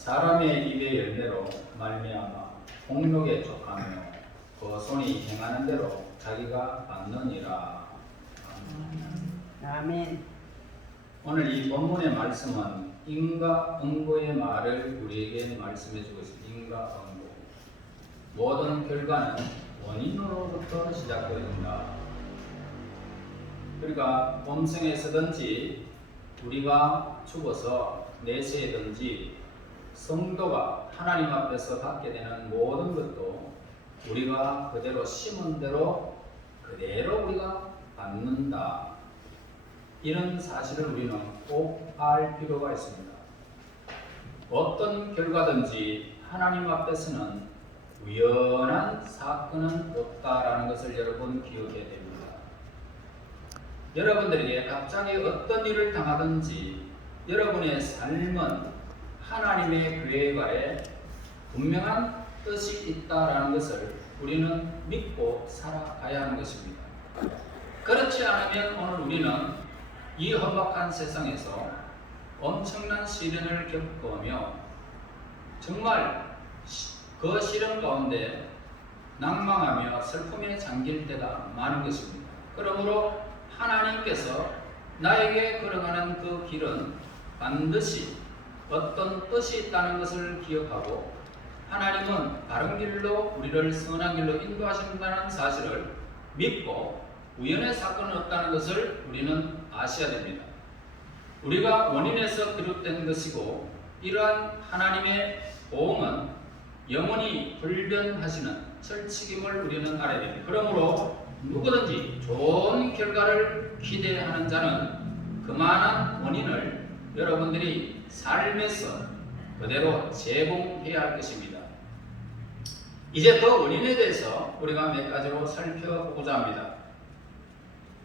사람의 입의 열매로 말미암아 폭력에 족하며 그 손이 행하는 대로 자기가 받느니라. 아멘. 오늘 이 본문의 말씀은 인과응보의 말을 우리에게 말씀해 주고 있습니다. 인과응보. 모든 결과는 원인으로부터 시작됩니다. 그러니까 본성에서든지 우리가 죽어서 내세든지 성도가 하나님 앞에서 받게 되는 모든 것도 우리가 그대로 심은 대로 그대로 우리가 받는다. 이런 사실을 우리는 꼭 알 필요가 있습니다. 어떤 결과든지 하나님 앞에서는 우연한 사건은 없다라는 것을 여러분 기억해야 됩니다. 여러분들에게 갑자기 어떤 일을 당하든지 여러분의 삶은 하나님의 계획에 분명한 뜻이 있다라는 것을 우리는 믿고 살아가야 하는 것입니다. 그렇지 않으면 오늘 우리는 이 험악한 세상에서 엄청난 시련을 겪으며 정말 그 시련 가운데 낭망하며 슬픔에 잠길 때가 많은 것입니다. 그러므로 하나님께서 나에게 걸어가는 그 길은 반드시 어떤 뜻이 있다는 것을 기억하고 하나님은 바른 길로 우리를 선한 길로 인도하신다는 사실을 믿고 우연의 사건은 없다는 것을 우리는 아셔야 됩니다. 우리가 원인에서 비롯된 것이고 이러한 하나님의 보응은 영원히 불변하시는 철칙임을 우리는 알아야 됩니다. 그러므로 누구든지 좋은 결과를 기대하는 자는 그만한 원인을 여러분들이 삶에서 그대로 제공해야 할 것입니다. 이제 그 원인에 대해서 우리가 몇 가지로 살펴보고자 합니다.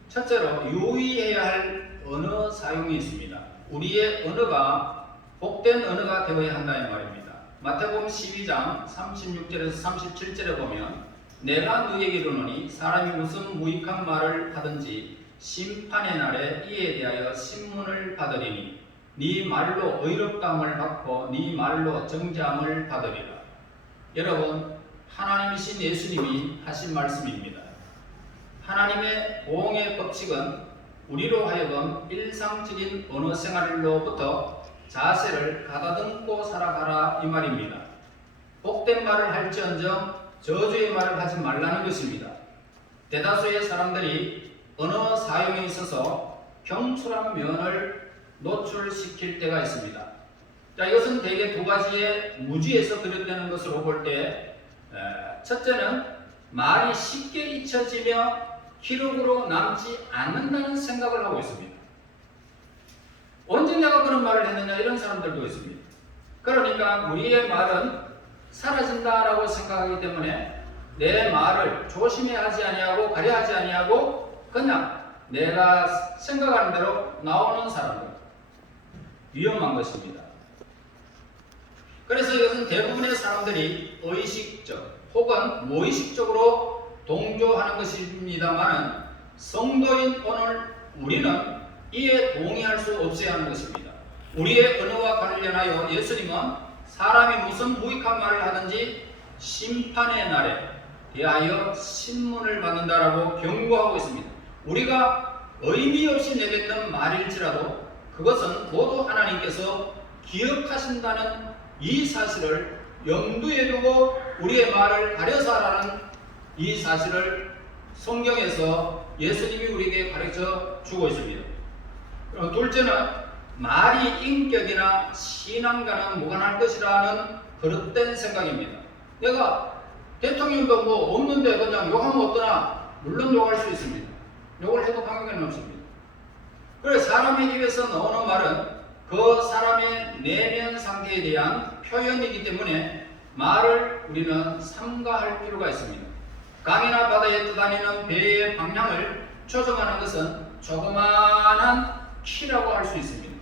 첫째로 유의해야 할 언어 사용이 있습니다. 우리의 언어가 복된 언어가 되어야 한다 이 말입니다. 마태복음 12장 36절에서 37절에 보면 내가 너희에게 이르노니 사람이 무슨 무익한 말을 하든지 심판의 날에 이에 대하여 신문을 받으리니 네 말로 의롭다함을 받고 네 말로 정죄함을 받으리라. 여러분, 하나님이신 예수님이 하신 말씀입니다. 하나님의 보응의 법칙은 우리로 하여금 일상적인 언어 생활로부터 자세를 가다듬고 살아가라 이 말입니다. 복된 말을 할지언정 저주의 말을 하지 말라는 것입니다. 대다수의 사람들이 언어 사용에 있어서 경솔한 면을 노출시킬 때가 있습니다. 자, 이것은 대개 두 가지의 무지에서 비롯되는 것으로 볼 때, 첫째는 말이 쉽게 잊혀지며 기록으로 남지 않는다는 생각을 하고 있습니다. 언제 내가 그런 말을 했느냐 이런 사람들도 있습니다. 그러니까 우리의 말은 사라진다라고 생각하기 때문에 내 말을 조심히 하지 아니하고 가려하지 아니하고 그냥 내가 생각하는 대로 나오는 사람들, 위험한 것입니다. 그래서 이것은 대부분의 사람들이 의식적 혹은 무의식적으로 동조하는 것입니다만 성도인 오늘 우리는 이에 동의할 수 없어야 하는 것입니다. 우리의 언어와 관련하여 예수님은 사람이 무슨 무익한 말을 하든지 심판의 날에 대하여 신문을 받는다라고 경고하고 있습니다. 우리가 의미 없이 내뱉는 말일지라도 그것은 모두 하나님께서 기억하신다는 이 사실을 염두에 두고 우리의 말을 가려서 하라는 이 사실을 성경에서 예수님이 우리에게 가르쳐 주고 있습니다. 둘째는 말이 인격이나 신앙과는 무관할 것이라는 그릇된 생각입니다. 내가 대통령도 뭐 없는데 그냥 욕하면 어떠나? 물론 욕할 수 있습니다. 욕을 해도 관계는 없습니다. 그래서 사람의 입에서 나오는 말은 그 사람의 내면 상태에 대한 표현이기 때문에 말을 우리는 삼가할 필요가 있습니다. 강이나 바다에 떠다니는 배의 방향을 조정하는 것은 조그마한 키라고 할 수 있습니다.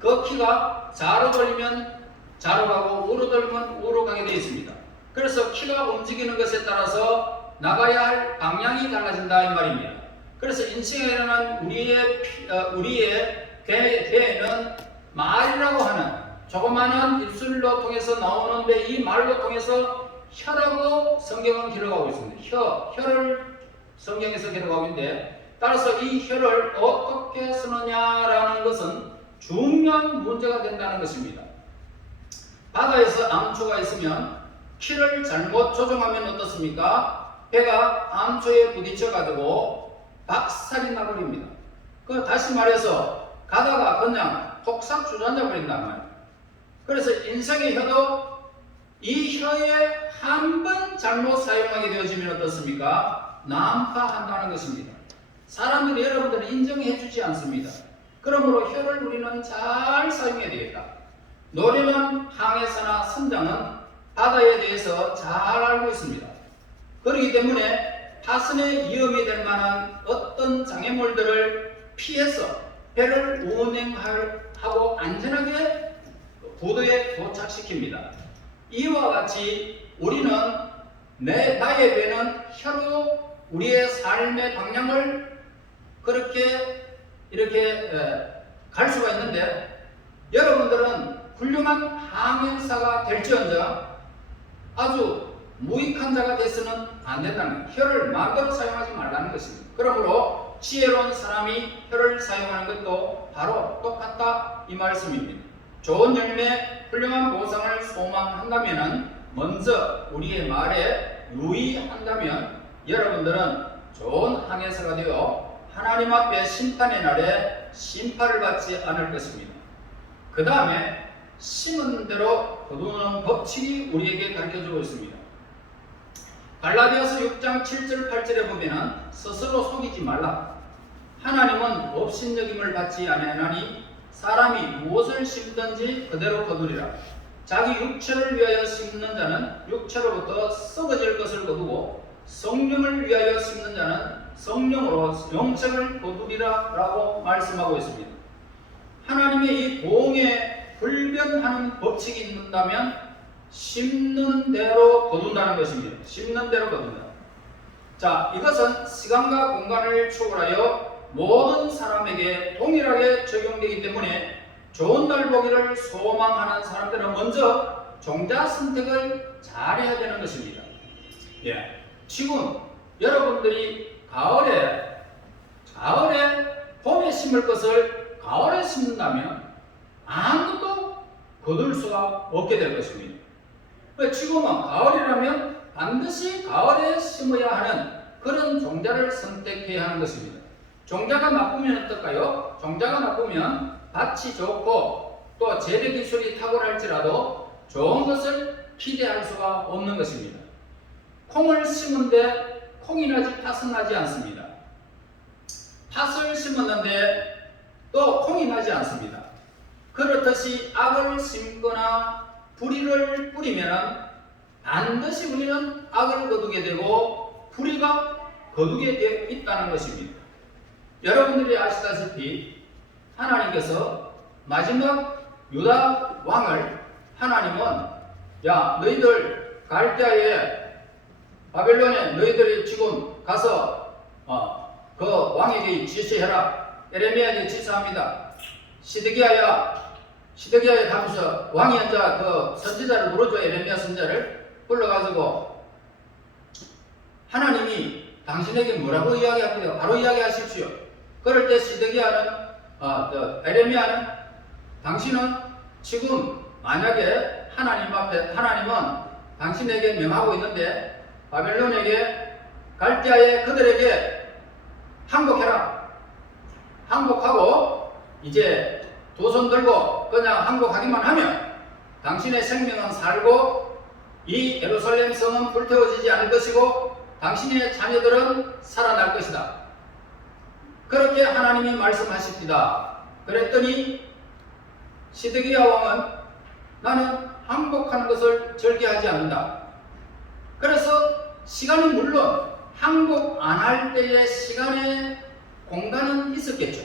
그 키가 좌로 돌리면 좌로 가고 우로 돌리면 우로 가게 되어 있습니다. 그래서 키가 움직이는 것에 따라서 나가야 할 방향이 달라진다 이 말입니다. 그래서 인생에 일어난 우리의 배에는 말이라고 하는 조그마한 입술로 말로 통해서 나오는데 이 말로 통해서 혀라고 성경은 기록하고 있습니다. 혀를 성경에서 기록하고 있는데 따라서 이 혀를 어떻게 쓰느냐라는 것은 중요한 문제가 된다는 것입니다. 바다에서 암초가 있으면 키를 잘못 조정하면 어떻습니까? 배가 암초에 부딪혀 가지고 박살이 나버립니다. 다시 말해서 가다가 그냥 폭삭 주저앉아 버린단 말이에요. 그래서 인생의 혀도 이 혀에 한 번 잘못 사용하게 되어지면 어떻습니까? 난파한다는 것입니다. 사람들이 여러분들을 인정해 주지 않습니다. 그러므로 혀를 우리는 잘 사용해야 되겠다. 노련한 항해사나 선장은 바다에 대해서 잘 알고 있습니다. 그렇기 때문에 파손에 위험이 될 만한 어떤 장애물들을 피해서 배를 운행하고 안전하게 부도에 도착시킵니다. 이와 같이 우리는 나의 배는 혀로 우리의 삶의 방향을 이렇게 갈 수가 있는데 여러분들은 훌륭한 항해사가 될지언정 아주 무익한 자가 되서는 안 된다는 거예요. 혀를 마음대로 사용하지 말라는 것입니다. 그러므로 지혜로운 사람이 혀를 사용하는 것도 바로 똑같다 이 말씀입니다. 좋은 열매, 훌륭한 보상을 소망한다면 먼저 우리의 말에 유의한다면 여러분들은 좋은 항해사가 되어 하나님 앞에 심판의 날에 심판을 받지 않을 것입니다. 그 다음에 심은 대로 거두는 법칙이 우리에게 가르쳐주고 있습니다. 갈라디아서 6장 7절 8절에 보면 스스로 속이지 말라. 하나님은 업신여김을 받지 아니하나니 사람이 무엇을 심든지 그대로 거두리라. 자기 육체를 위하여 심는 자는 육체로부터 썩어질 것을 거두고 성령을 위하여 심는 자는 성령으로 영생을 거두리라 라고 말씀하고 있습니다. 하나님의 이 보응에 불변하는 법칙이 있는다면 심는 대로 거둔다는 것입니다. 심는 대로 거둔다. 자, 이것은 시간과 공간을 초월하여 모든 사람에게 동일하게 적용되기 때문에 좋은 날 보기를 소망하는 사람들은 먼저 종자 선택을 잘해야 되는 것입니다. 지금 여러분들이 가을에 봄에 심을 것을 가을에 심는다면 아무것도 거둘 수가 없게 될 것입니다. 지금은 가을이라면 반드시 가을에 심어야 하는 그런 종자를 선택해야 하는 것입니다. 종자가 나쁘면 어떨까요? 종자가 나쁘면 밭이 좋고 또 재배 기술이 탁월할지라도 좋은 것을 기대할 수가 없는 것입니다. 콩을 심은데 콩이 나지 팥은 나지 않습니다. 팥을 심었는데 또 콩이 나지 않습니다. 그렇듯이 악을 심거나 불의를 뿌리면 반드시 우리는 악을 거두게 되고 불의가 거두게 되어 있다는 것입니다. 여러분들이 아시다시피 하나님께서 마지막 유다 왕을 하나님은 너희들 갈대아에 바벨론에 너희들이 지금 가서 그 왕에게 지시해라. 에레미야에게 지시합니다. 시드기야에 가면서 왕이 앉아 그 선지자를 불러줘. 에레미야 선지자를 불러가지고 하나님이 당신에게 뭐라고 이야기합니다. 바로 이야기하십시오. 그럴 때 시드기야는 에레미야는 당신은 지금 만약에 하나님은 당신에게 명하고 있는데 바벨론에게 갈대아에 그들에게 항복해라. 항복하고 이제 두 손 들고 그냥 항복하기만 하면 당신의 생명은 살고 이 예루살렘 성은 불태워지지 않을 것이고 당신의 자녀들은 살아날 것이다. 그렇게 하나님이 말씀하십니다. 그랬더니 시드기야 왕은 나는 항복하는 것을 절개하지 않는다. 그래서 시간이 물론 항복 안 할 때의 시간의 공간은 있었겠죠.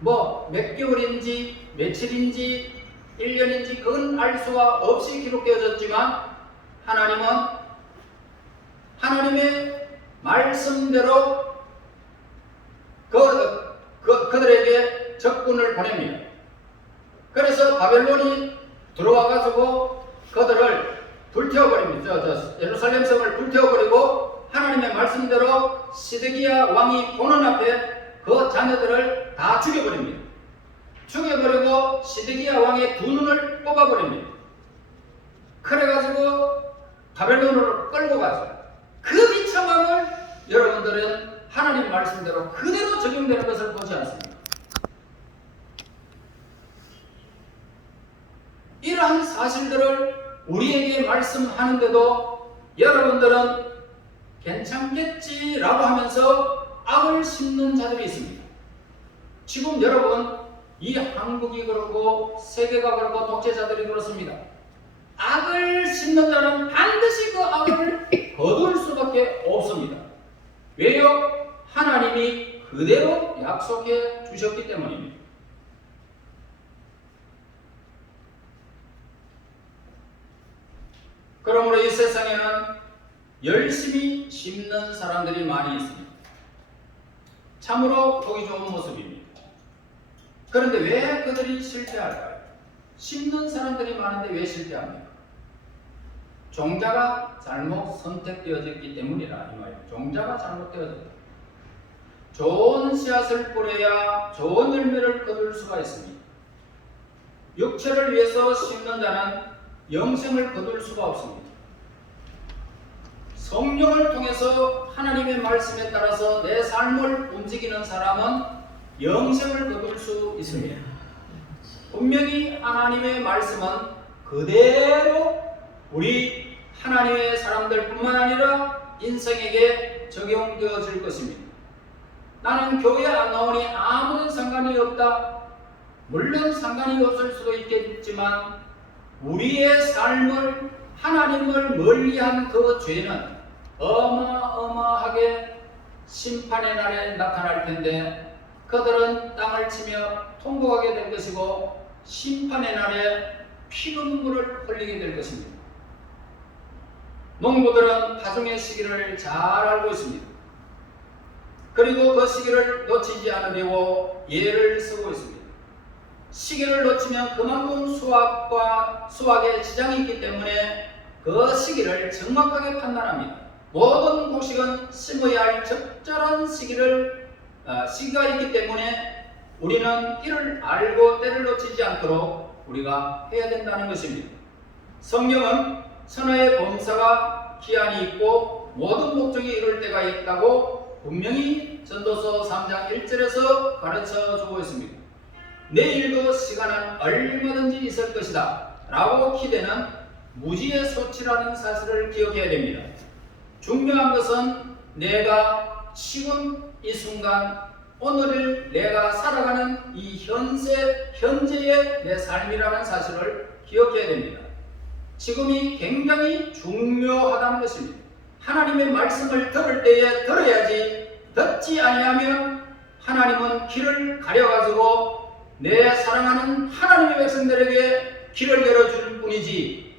몇 개월인지 며칠인지 1년인지 그건 알 수가 없이 기록되어졌지만 하나님은 하나님의 말씀대로 그들에게 적군을 보냅니다. 그래서 바벨론이 들어와 가지고 그들을 불태워버립니다. 예루살렘 성을 불태워버리고 하나님의 말씀대로 시드기야 왕이 보는 앞에 그 자녀들을 다 죽여버립니다. 죽여버리고 시드기야 왕의 두 눈을 뽑아버립니다. 그래가지고 바벨론으로 끌고 가죠. 그 비참함을 여러분들은 하나님 말씀대로 그대로 적용되는 것을 보지 않습니다. 이러한 사실들을 우리에게 말씀하는데도 여러분들은 괜찮겠지라고 하면서 악을 심는 자들이 있습니다. 지금 여러분, 이 한국이 그렇고 세계가 그렇고 독재자들이 그렇습니다. 악을 심는 자는 반드시 그 악을 거둘 수밖에 없습니다. 왜요? 하나님이 그대로 약속해 주셨기 때문입니다. 그러므로 이 세상에는 열심히 심는 사람들이 많이 있습니다. 참으로 보기 좋은 모습입니다. 그런데 왜 그들이 실패할까요? 심는 사람들이 많은데 왜 실패합니까? 종자가 잘못 선택되어졌기 때문이라 이 말이에요. 종자가 잘못되어졌다. 좋은 씨앗을 뿌려야 좋은 열매를 거둘 수가 있습니다. 육체를 위해서 심는 자는 영생을 거둘 수가 없습니다. 성령을 통해서 하나님의 말씀에 따라서 내 삶을 움직이는 사람은 영생을 거둘 수 있습니다. 분명히 하나님의 말씀은 그대로 우리 하나님의 사람들뿐만 아니라 인생에게 적용되어질 것입니다. 나는 교회 안 나오니 아무런 상관이 없다. 물론 상관이 없을 수도 있겠지만 우리의 삶을 하나님을 멀리한 그 죄는 어마어마하게 심판의 날에 나타날 텐데 그들은 땅을 치며 통곡하게 될 것이고 심판의 날에 피눈물을 흘리게 될 것입니다. 농부들은 파종의 시기를 잘 알고 있습니다. 그리고 그 시기를 놓치지 않으려고 예를 쓰고 있습니다. 시기를 놓치면 그만큼 수확에 지장이 있기 때문에 그 시기를 정확하게 판단합니다. 모든 곡식은 심어야 할 적절한 시기가 있기 때문에 우리는 이를 알고 때를 놓치지 않도록 우리가 해야 된다는 것입니다. 성령은 선하의 범사가 기한이 있고 모든 목적이 이룰 때가 있다고 분명히 전도서 3장 1절에서 가르쳐 주고 있습니다. 내일도 시간은 얼마든지 있을 것이다 라고 기대는 무지의 소치라는 사실을 기억해야 됩니다. 중요한 것은 내가 지금 이 순간 오늘을 내가 살아가는 이 현재의 내 삶이라는 사실을 기억해야 됩니다. 지금이 굉장히 중요하다는 것입니다. 하나님의 말씀을 들을 때에 들어야지 듣지 아니하면 하나님은 길을 가려가지고 내 사랑하는 하나님의 백성들에게 길을 열어줄 뿐이지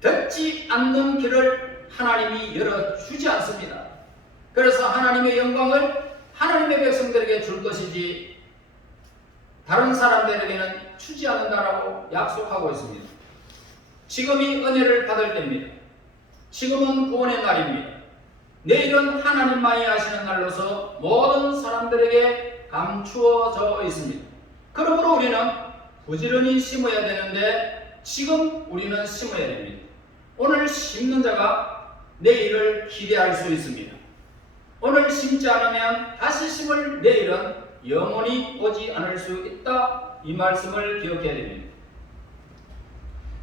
듣지 않는 길을 하나님이 열어주지 않습니다. 그래서 하나님의 영광을 하나님의 백성들에게 줄 것이지 다른 사람들에게는 주지 않는다라고 약속하고 있습니다. 지금이 은혜를 받을 때입니다. 지금은 구원의 날입니다. 내일은 하나님만이 아시는 날로서 모든 사람들에게 감추어져 있습니다. 그러므로 우리는 부지런히 심어야 되는데 지금 우리는 심어야 됩니다. 오늘 심는 자가 내일을 기대할 수 있습니다. 오늘 심지 않으면 다시 심을 내일은 영원히 오지 않을 수 있다. 이 말씀을 기억해야 됩니다.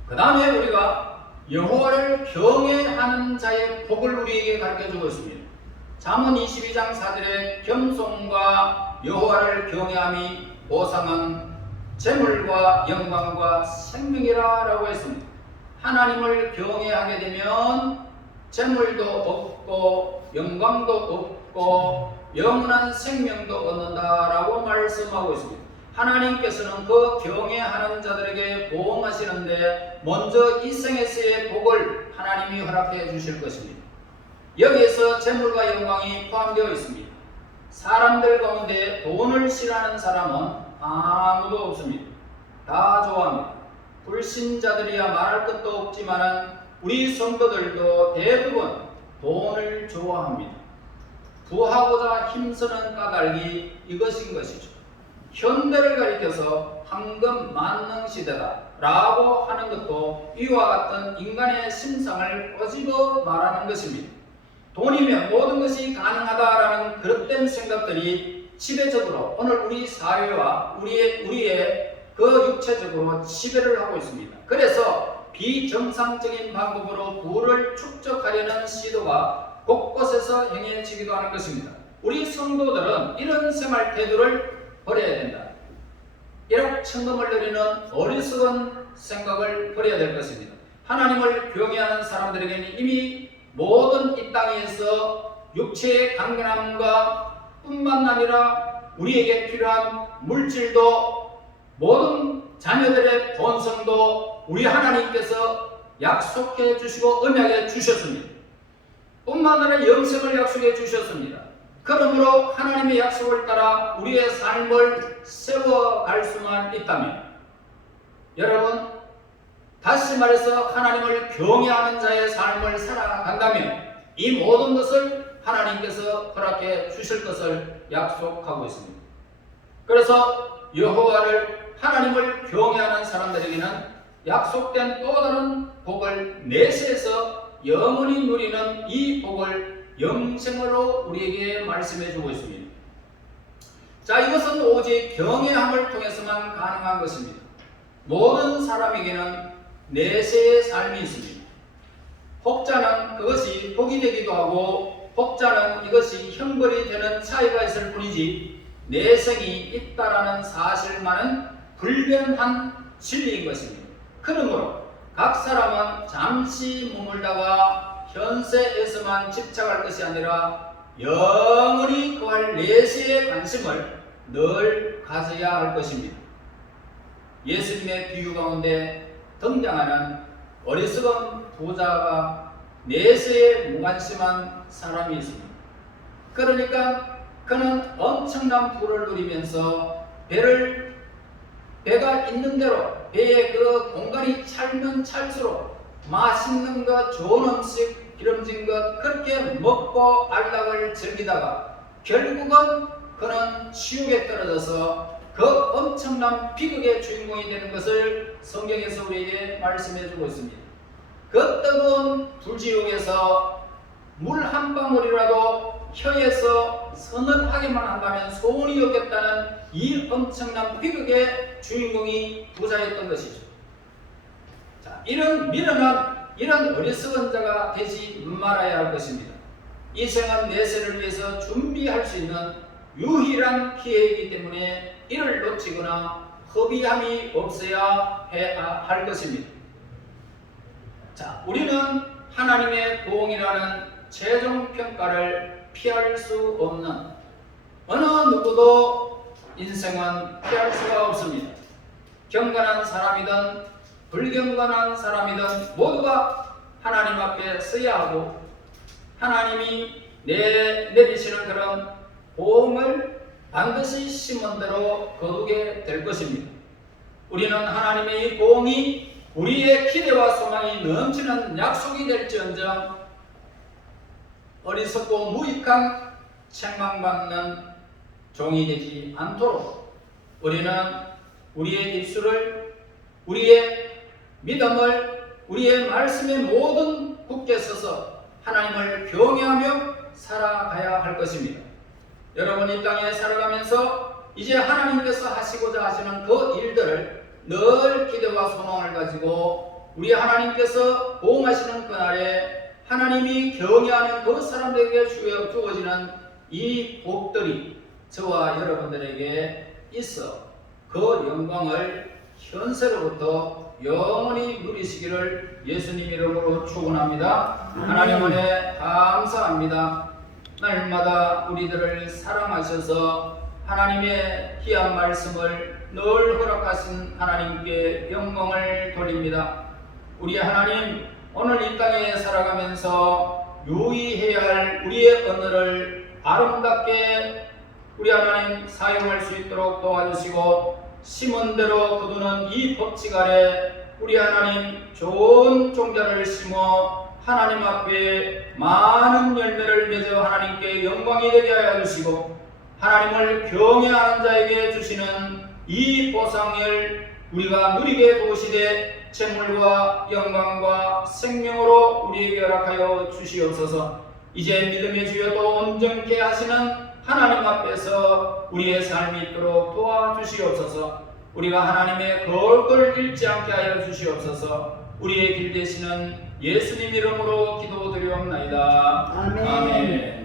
그 다음에 우리가 여호와를 경외하는 자의 복을 우리에게 가르쳐주고 있습니다. 잠언 22장 4절에 겸손과 여호와를 경외함이 보상은 재물과 영광과 생명이라 라고 했습니다. 하나님을 경외하게 되면 재물도 없고 영광도 없고 영원한 생명도 얻는다라고 말씀하고 있습니다. 하나님께서는 그 경외하는 자들에게 보응하시는데 먼저 이 생에서의 복을 하나님이 허락해 주실 것입니다. 여기에서 재물과 영광이 포함되어 있습니다. 사람들 가운데 돈을 싫어하는 사람은 아무도 없습니다. 다 좋아합니다. 불신자들이야 말할 것도 없지만은 우리 성도들도 대부분 돈을 좋아합니다. 부하고자 힘쓰는 까닭이 이것인 것이죠. 현대를 가리켜서 황금 만능 시대다 라고 하는 것도 이와 같은 인간의 심상을 꼬집어 말하는 것입니다. 돈이면 모든 것이 가능하다라는 그릇된 생각들이 지배적으로 오늘 우리 사회와 우리의 그 육체적으로 지배를 하고 있습니다. 그래서 비정상적인 방법으로 부를 축적하려는 시도가 곳곳에서 행해지기도 하는 것입니다. 우리 성도들은 이런 생활 태도를 버려야 된다. 일확천금을 누리는 어리석은 생각을 버려야 될 것입니다. 하나님을 경외하는 사람들에게는 이미 모든 이 땅에서 육체의 강건함과 뿐만 아니라 우리에게 필요한 물질도 모든 자녀들의 본성도 우리 하나님께서 약속해 주시고 언약해 주셨습니다. 뿐만 아니라 영생을 약속해 주셨습니다. 그러므로 하나님의 약속을 따라 우리의 삶을 세워갈 수만 있다면, 여러분 다시 말해서 하나님을 경외하는 자의 삶을 살아간다면 이 모든 것을 하나님께서 허락해 주실 것을 약속하고 있습니다. 그래서 여호와를 하나님을 경외하는 사람들에게는 약속된 또 다른 복을 내세에서 영원히 누리는 이 복을 영생으로 우리에게 말씀해 주고 있습니다. 자, 이것은 오직 경외함을 통해서만 가능한 것입니다. 모든 사람에게는 내세의 삶이 있습니다. 혹자는 그것이 복이 되기도 하고 혹자는 이것이 형벌이 되는 차이가 있을 뿐이지 내생이 있다라는 사실만은 불변한 진리인 것입니다. 그러므로 각 사람은 잠시 머물다가 현세에서만 집착할 것이 아니라 영원히 거할 내세의 관심을 늘 가져야 할 것입니다. 예수님의 비유 가운데 등장하는 어리석은 부자가 내세에 무관심한 사람이 있습니다. 그러니까 그는 엄청난 부를 누리면서 배가 있는 대로 배에 그 공간이 찰면 찰수록 맛있는 것, 좋은 음식, 기름진 것 그렇게 먹고 안락을 즐기다가 결국은 그는 지옥에 떨어져서 그 엄청난 비극의 주인공이 되는 것을 성경에서 우리에게 말씀해 주고 있습니다. 그 뜨거운 불지옥에서 물 한 방울이라도 혀에서 서늘하게만 한다면 소원이 없겠다는 이 엄청난 비극의 주인공이 부자였던 것이죠. 자, 이런 미련한 이런 어리석은 자가 되지 말아야 할 것입니다. 이 생은 내세를 위해서 준비할 수 있는 유일한 기회이기 때문에 이를 놓치거나 허비함이 없어야 할 것입니다. 자, 우리는 하나님의 보응이라는 최종 평가를 피할 수 없는 어느 누구도 인생은 피할 수가 없습니다. 경건한 사람이든 불경건한 사람이든 모두가 하나님 앞에 서야 하고 하나님이 내리시는 그런 보응을 반드시 심은 대로 거두게 될 것입니다. 우리는 하나님의 이 보응이 우리의 기대와 소망이 넘치는 약속이 될지언정 어리석고 무익한 책망받는 종이 되지 않도록 우리는 우리의 입술을, 우리의 믿음을, 우리의 말씀의 모든 굳게 서서 하나님을 경외하며 살아가야 할 것입니다. 여러분 이 땅에 살아가면서 이제 하나님께서 하시고자 하시는 그 일들을 늘 기대와 소망을 가지고 우리 하나님께서 보응하시는 그날에 하나님이 경외하는 그 사람들에게 주어지는 이 복들이 저와 여러분들에게 있어 그 영광을 현세로부터 영원히 누리시기를 예수님 이름으로 축원합니다. 하나님 은혜 감사합니다. 날마다 우리들을 사랑하셔서 하나님의 귀한 말씀을 늘 허락하신 하나님께 영광을 돌립니다. 우리 하나님 오늘 이 땅에 살아가면서 유의해야 할 우리의 언어를 아름답게 우리 하나님 사용할 수 있도록 도와주시고 심은 대로 거두는 이 법칙 아래 우리 하나님 좋은 종자를 심어 하나님 앞에 많은 열매를 맺어 하나님께 영광이 되게 하여 주시고 하나님을 경외하는 자에게 주시는 이 보상을 우리가 누리게 도우시되 재물과 영광과 생명으로 우리에게 허락하여 주시옵소서. 이제 믿음의 주여 또 온전케 하시는 하나님 앞에서 우리의 삶이 있도록 도와주시옵소서. 우리가 하나님의 거룩을 잃지 않게 하여 주시옵소서. 우리의 길 되시는 예수님 이름으로 기도드리옵나이다. 아멘. 아멘.